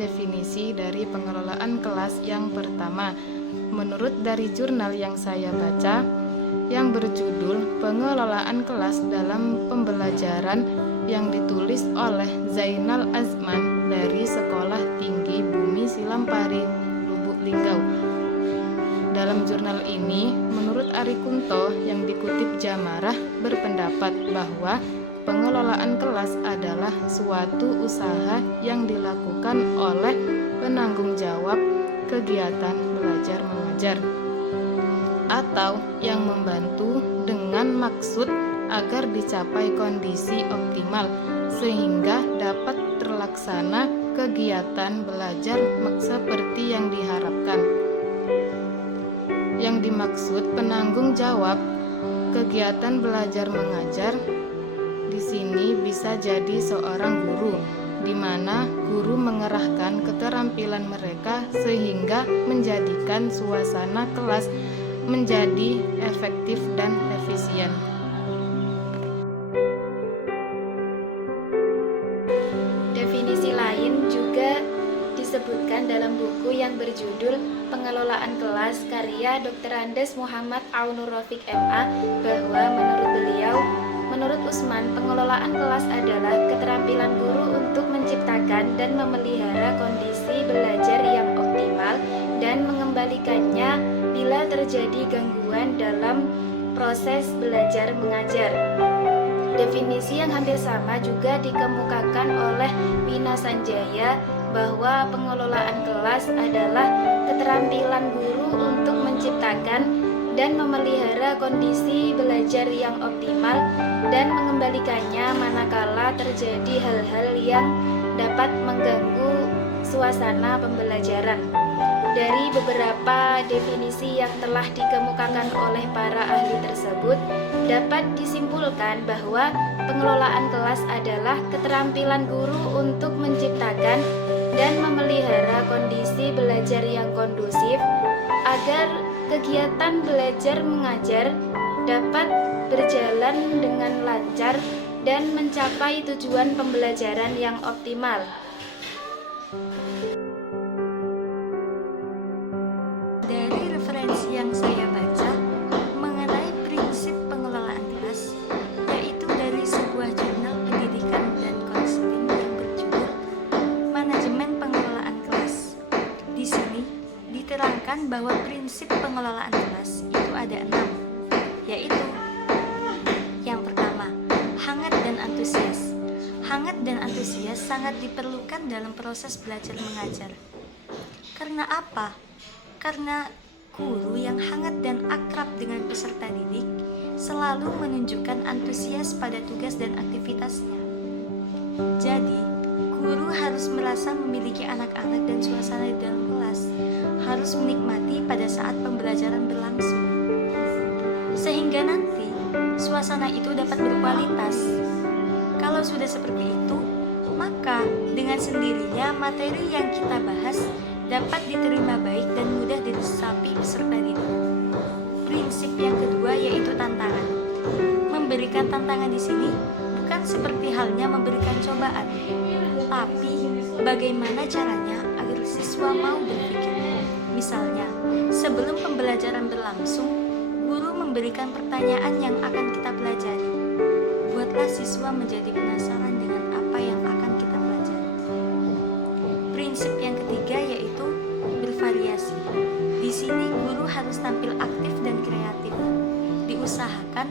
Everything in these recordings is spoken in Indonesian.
definisi dari pengelolaan kelas yang pertama. Menurut dari jurnal yang saya baca, yang berjudul Pengelolaan Kelas dalam Pembelajaran yang ditulis oleh Zainal Azman dari Sekolah Tinggi Bumi Silampari, Lubuk Linggau. Dalam jurnal ini, menurut Ari Kunto yang dikutip Jamarah berpendapat bahwa pengelolaan kelas adalah suatu usaha yang dilakukan oleh penanggung jawab kegiatan belajar mengajar atau yang membantu dengan maksud agar dicapai kondisi optimal sehingga dapat terlaksana kegiatan belajar seperti yang diharapkan. Yang dimaksud penanggung jawab kegiatan belajar mengajar di sini bisa jadi seorang guru, di mana guru mengerahkan keterampilan mereka sehingga menjadikan suasana kelas menjadi efektif dan efisien. Definisi lain juga disebutkan dalam buku yang berjudul Pengelolaan Kelas karya Dr. Andes Muhammad Aunur Rafiq MA bahwa menurut Usman, pengelolaan kelas adalah keterampilan guru untuk menciptakan dan memelihara kondisi belajar yang optimal dan mengembalikannya bila terjadi gangguan dalam proses belajar mengajar. Definisi yang hampir sama juga dikemukakan oleh Wina Sanjaya bahwa pengelolaan kelas adalah keterampilan guru untuk menciptakan dan memelihara kondisi belajar yang optimal dan mengembalikannya manakala terjadi hal-hal yang dapat mengganggu suasana pembelajaran. Dari beberapa definisi yang telah dikemukakan oleh para ahli tersebut, dapat disimpulkan bahwa pengelolaan kelas adalah keterampilan guru untuk menciptakan dan memelihara kondisi belajar yang kondusif agar kegiatan belajar mengajar dapat berjalan dengan lancar dan mencapai tujuan pembelajaran yang optimal. Dari referensi yang saya baca mengenai prinsip pengelolaan kelas, yaitu dari sebuah jurnal pendidikan dan konseling yang berjudul Manajemen Pengelolaan Kelas. Di sini diterangkan bahwa prinsip pengelolaan kelas itu ada 6, yaitu yang pertama, hangat dan antusias. Hangat dan antusias sangat diperlukan dalam proses belajar mengajar. Karena apa? Karena guru yang hangat dan akrab dengan peserta didik selalu menunjukkan antusias pada tugas dan aktivitasnya. Jadi, guru harus merasa memiliki anak-anak dan suasana di dalam kelas, harus menikmati pada saat pembelajaran berlangsung, sehingga nanti suasana itu dapat berkualitas. Kalau sudah seperti itu, maka dengan sendirinya materi yang kita bahas dapat diterima baik dan mudah diresapi peserta didik. Prinsip yang kedua yaitu tantangan. Memberikan tantangan di sini bukan seperti halnya memberikan cobaan, tapi bagaimana caranya agar siswa mau berpikir. Misalnya, sebelum pembelajaran berlangsung, guru memberikan pertanyaan yang akan kita pelajari. Buatlah siswa menjadi penasaran dengan apa yang akan kita pelajari. Prinsip yang ketiga yaitu bervariasi. Di sini guru harus tampil aktif dan kreatif. Diusahakan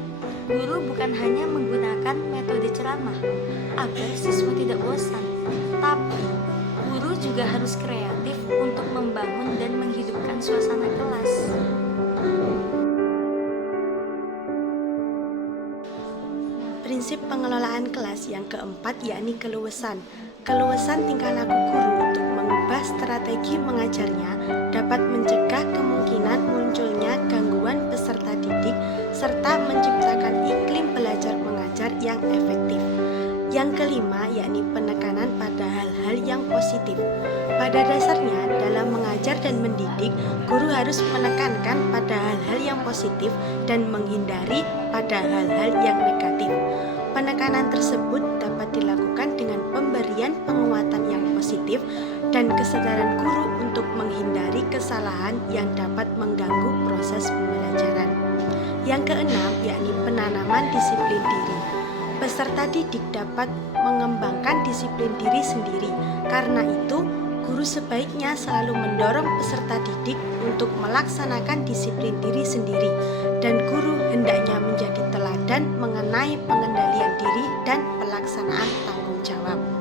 guru bukan hanya menggunakan metode ceramah agar siswa tidak bosan, tapi guru juga harus kreatif untuk membangun dan menghidupkan suasana kelas. Prinsip pengelolaan kelas yang keempat yakni keluasan. Keluasan tingkah laku guru untuk mengubah strategi mengajarnya dapat mencegah kemungkinan munculnya gangguan peserta didik serta menciptakan iklim belajar mengajar yang efektif. Yang kelima yakni penekanan pada hal-hal yang positif. Pada dasarnya dalam mengajar dan mendidik, guru harus menekankan pada hal-hal yang positif dan menghindari pada hal-hal yang negatif. Penekanan tersebut dapat dilakukan dengan pemberian penguatan yang positif dan dan kesadaran guru untuk menghindari kesalahan yang dapat mengganggu proses pembelajaran. Yang keenam, yakni penanaman disiplin diri. Peserta didik dapat mengembangkan disiplin diri sendiri. Karena itu, guru sebaiknya selalu mendorong peserta didik untuk melaksanakan disiplin diri sendiri, dan guru hendaknya menjadi teladan mengenai pengendalian diri dan pelaksanaan tanggung jawab.